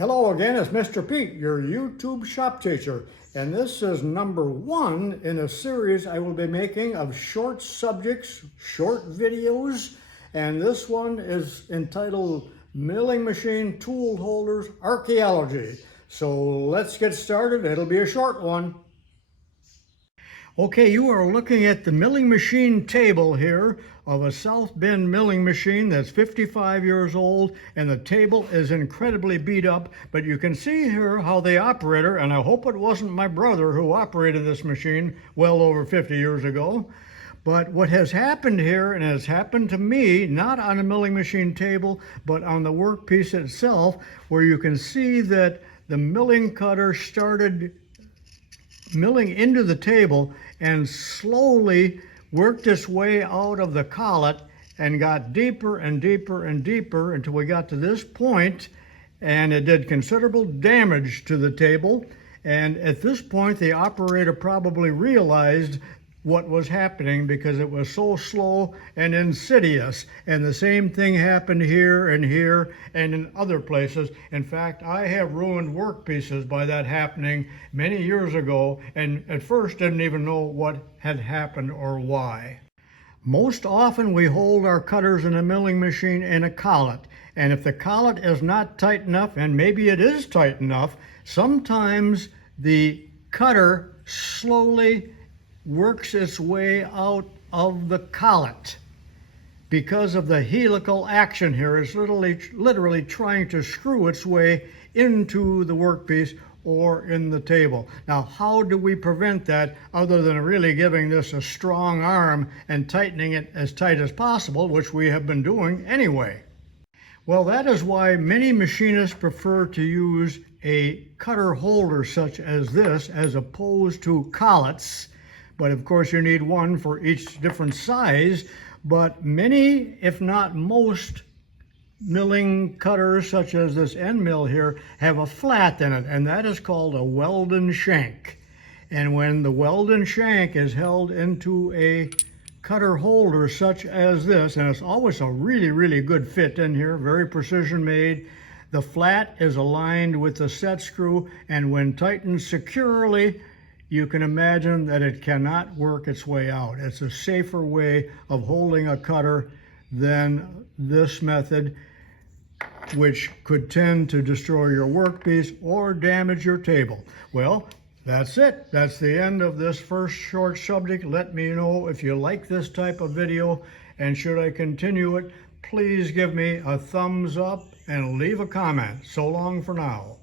Hello again, it's Mr. Pete, your YouTube shop teacher, and this is number 1 in a series I will be making of short subjects, short videos, and this one is entitled Milling Machine Tool Holders Archaeology. So let's get started. It'll be a short one. Okay, you are looking at the milling machine table here of a South Bend milling machine that's 55 years old, and the table is incredibly beat up, but you can see here how the operator, and I hope it wasn't my brother who operated this machine well over 50 years ago, but what has happened here, and has happened to me, not on a milling machine table, but on the workpiece itself, where you can see that the milling cutter started milling into the table and slowly worked its way out of the collet and got deeper and deeper and deeper until we got to this point, and it did considerable damage to the table. And at this point, the operator probably realized what was happening because it was so slow and insidious. And the same thing happened here and here and in other places. In fact, I have ruined workpieces by that happening many years ago, and at first didn't even know what had happened or why. Most often we hold our cutters in a milling machine in a collet, and if the collet is not tight enough, and maybe it is tight enough, sometimes the cutter slowly works its way out of the collet because of the helical action here. It's literally trying to screw its way into the workpiece or in the table. Now, how do we prevent that other than really giving this a strong arm and tightening it as tight as possible, which we have been doing anyway? Well, that is why many machinists prefer to use a cutter holder such as this as opposed to collets. But of course you need one for each different size. But many, if not most, milling cutters such as this end mill here have a flat in it, and that is called a Weldon shank. And when the Weldon shank is held into a cutter holder such as this, and it's always a really good fit in here, very precision made, the flat is aligned with the set screw, and when tightened securely, you can imagine that it cannot work its way out. It's a safer way of holding a cutter than this method, which could tend to destroy your workpiece or damage your table. Well, that's it. That's the end of this first short subject. Let me know if you like this type of video, and should I continue it, please give me a thumbs up and leave a comment. So long for now.